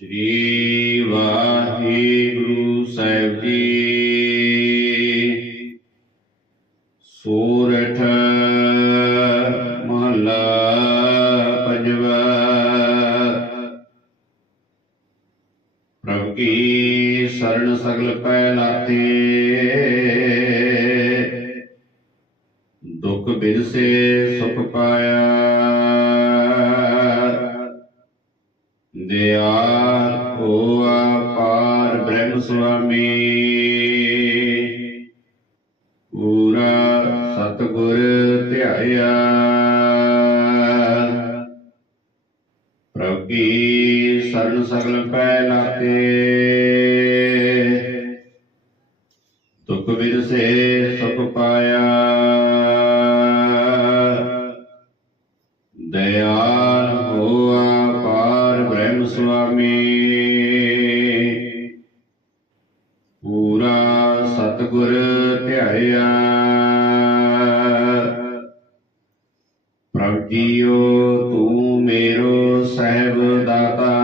ਸ੍ਰੀ ਵਾਹਿਗੁਰੂ ਸਾਹਿਬ ਜੀ। ਸੂਰਠ ਮਹਲਾ ਪੰਜਵਾ। ਪ੍ਰਭ ਕੀ ਸਰਣ ਸਗਲ ਪੈ ਲਾਤੇ ਦੁਖ ਬਿਰਸੇ ਸੁਖ ਪਾਇਆ। ਦਿਆਲ ਹੋਆ ਪਾਰ ਬ੍ਰਹਮ ਸੁਆਮੀ। ਪੂਰਾ ਸਤਿਗੁਰ ਧਿਆਇਆ। ਪ੍ਰਭ ਕੀ ਸਰਨ ਸਗਲ ਪੈ ਲਾਤੇ ਦੁਖ ਵਿਰਸੇ ਸੁਖ ਪਾਇਆ। ਸਤਿਗੁਰ ਧਿਆਇਆ। ਪ੍ਰਭ ਜੀਓ, ਤੂੰ ਮੇਰੋ ਸਹਿਬ ਦਾਤਾ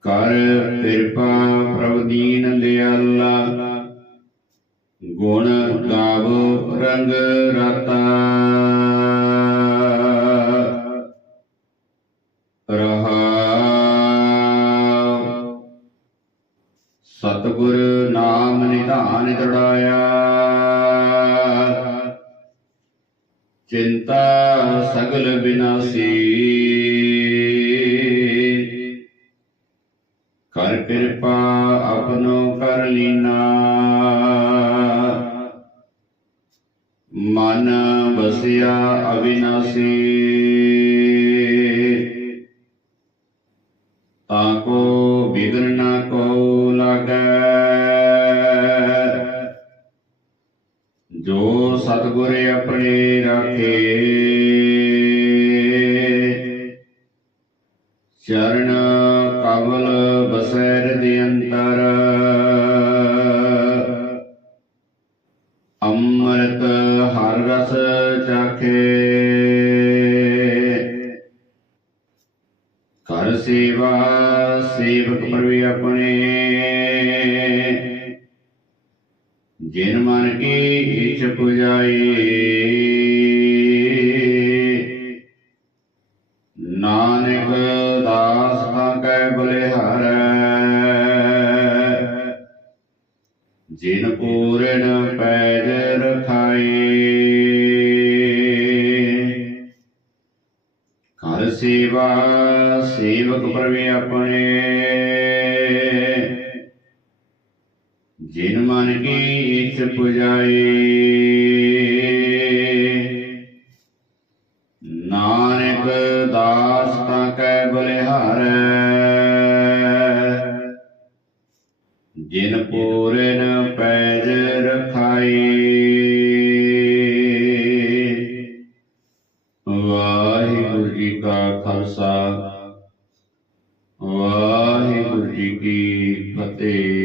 ਕਰ ਕਿਰਪਾ ਪ੍ਰਭ ਦੀਨ ਦਿਆਲਾ। ਗੁਣ ਗਾਵੋ ਰੰਗ ਰਤਾ। ਸਤਿਗੁਰ ਨਾਮ ਨਿਧਾਨ ਦੜਾਇਆ ਚਿੰਤਾ ਸਗਲ ਬਿਨਾਸੀ। ਕਰ ਕਿਰਪਾ ਆਪਨੋ ਕਰ ਲੀਨਾ। ਮਨ ਬਸਿਆ ਅਵਿਨਾਸੀ। ਜੋ ਸਤਿਗੁਰ ਆਪਣੇ ਰਾਖੇ ਚਰਨ ਕਮਲ ਬਸੈ ਦੇ ਅੰਤਰ ਅੰਮ੍ਰਿਤ ਹਰ ਰਸ ਚਾਖੇ ਕਰ ਸੇਵਾ ਸੇਵਕ ਪਰਵੀ ਆਪਣੇ ਜਿਨ ਮਨ ਕੀ ਇਛ ਪੁਜਾਈ। ਨਾਨਕ ਦਾਸ ਤਾਂ ਕੈ ਬਲਿਹਾਰੈ। ਜਿਨ ਪੂਰਨ ਪੈਜ ਰਖਾਈ। ਕਰ ਸੇਵਾ ਸੇਵਕ ਪ੍ਰਵੇ ਆਪਣੇ। ਜਿਨ ਮਨ ਕੀ ਇਛ ਪੁਜਾਏ। ਨਾਨਕ ਦਾਸ ਤਾਂ ਕੈ ਬਲਿਹਾਰੈ। ਜਿਨ ਪੂਰਨ ਪੈਜ ਰਖਾਈ ਵਾਹਿਗੁਰੂ ਜੀ ਕਾ ਖਾਲਸਾ। ਵਾਹਿਗੁਰੂ ਜੀ ਕੀ ਫਤਿਹ।